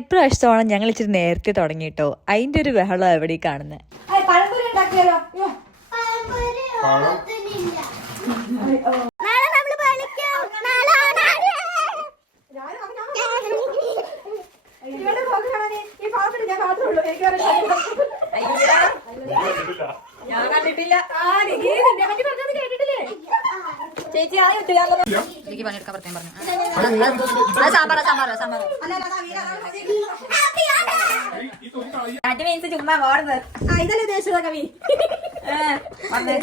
ഇപ്രാവശ്യത്തോളം ഞങ്ങൾ ഇച്ചിരി നേരത്തെ തുടങ്ങിട്ടോ. അതിന്റെ ഒരു ബഹളം എവിടെ കാണുന്നത്. ഞാൻ കണ്ടിട്ടില്ല. ചേച്ചി എനിക്ക് പണിയെടുക്കാൻ പ്രത്യേകം പറഞ്ഞു. ചുമ്മാ ഇതല്ലേ ദേശീയ കവി.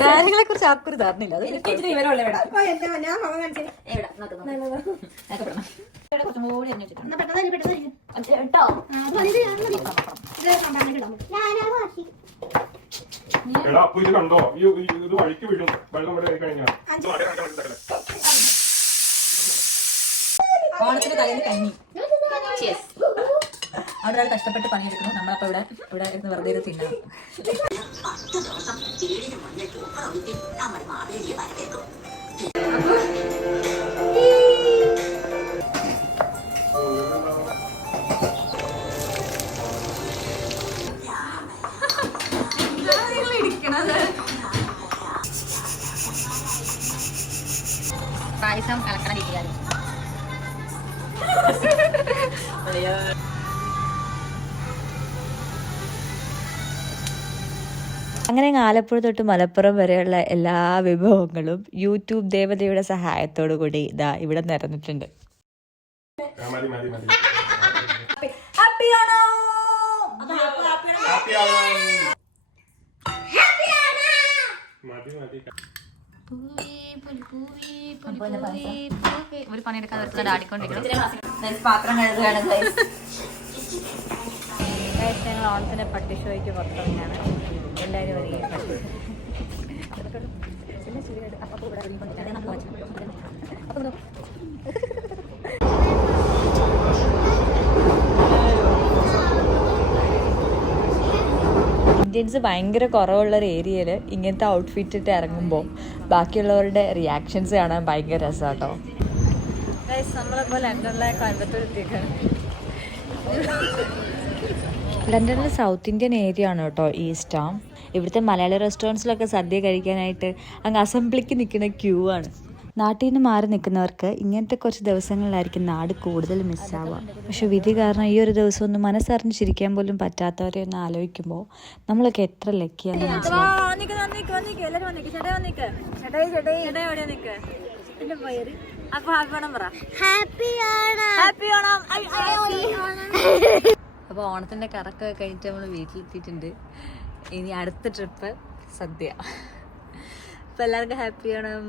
കാര്യങ്ങളെ കുറിച്ച് ആർക്കൊരു ധാരണയില്ല. അത് എനിക്ക് ഇച്ചിരി വിവരമുള്ള ഇവിടെ. കണ്ടോ ഇത് വഴിക്ക് വിടും. വെള്ളം കഴിഞ്ഞാൽ ഓണത്തിന് തലേന്ന് കഞ്ഞി. അവിടെ ഒരാൾ കഷ്ടപ്പെട്ട് പണിയെടുക്കുന്നു. നമ്മളപ്പോ ഇവിടെ ഇരുന്ന് വെറുതെ ഇത് തിന്നണം. പായസം കലക്കണ രീതിയാണ്. അങ്ങനെ ആലപ്പുഴ തൊട്ട് മലപ്പുറം വരെയുള്ള എല്ലാ വിഭവങ്ങളും യൂട്യൂബ് ദേവതയുടെ സഹായത്തോടു കൂടി ഇതാ ഇവിടെ നിറഞ്ഞിട്ടുണ്ട്. ഒരു പണിയെടുക്കാൻ ആടിക്കൊണ്ടിരിക്കുന്നു. പാത്രം കഴുകുകയാണ്. ഞങ്ങൾ ഓണത്തിന് പട്ടി ഷോയ്ക്ക് പുറത്തിറങ്ങിയാണ്. എല്ലാവരും വരികയും ഇന്ത്യൻസ് ഭയങ്കര കുറവുള്ളൊരു ഏരിയയിൽ ഇങ്ങനത്തെ ഔട്ട്ഫിറ്റ് ഇട്ട് ഇറങ്ങുമ്പോൾ ബാക്കിയുള്ളവരുടെ റിയാക്ഷൻസ് കാണാൻ ഭയങ്കര രസമാട്ടോ. നമ്മളിപ്പോൾ ലണ്ടനിലെ കോയമ്പത്തൂർ എത്തിയേക്കാണ്. ലണ്ടനിലെ സൗത്ത് ഇന്ത്യൻ ഏരിയ ആണ് കേട്ടോ ഈസ്റ്റ് ടൗൺ. ഇവിടുത്തെ മലയാളി റെസ്റ്റോറൻറ്റ്സിലൊക്കെ സദ്യ കഴിക്കാനായിട്ട് അങ്ങ് അസംബ്ലിക്ക് നിൽക്കുന്ന ക്യൂ ആണ്. നാട്ടിൽ നിന്ന് മാറി നിൽക്കുന്നവർക്ക് ഇങ്ങനത്തെ കുറച്ച് ദിവസങ്ങളിലായിരിക്കും നാട് കൂടുതൽ മിസ്സാവുക. പക്ഷെ വിധി കാരണം ഈ ഒരു ദിവസം ഒന്ന് മനസ്സറിഞ്ഞ് ചിരിക്കാൻ പോലും പറ്റാത്തവരെ ഒന്ന് ആലോചിക്കുമ്പോൾ നമ്മളൊക്കെ എത്ര ലക്കിയാണ്. അപ്പോൾ ഓണത്തിൻ്റെ കറക്കൊക്കെ കഴിഞ്ഞിട്ട് നമ്മൾ വീട്ടിലെത്തിയിട്ടുണ്ട്. ഇനി അടുത്ത ട്രിപ്പ് സദ്യ. അപ്പോൾ എല്ലാവർക്കും ഹാപ്പി ഓണം.